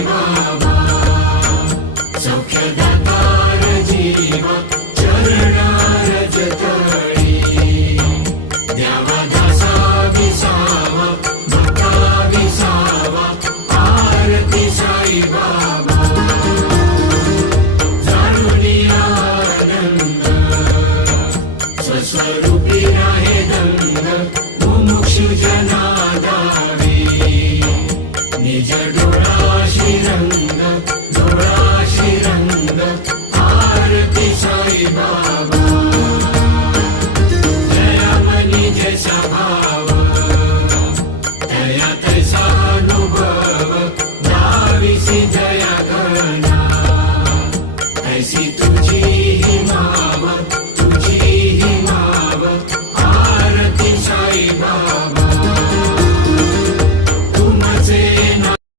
ठेवावा, सौख्यदातार जीवा चरणारज तळी, द्यावा दासा विसावा, भक्ता विसावा, आरती साईबा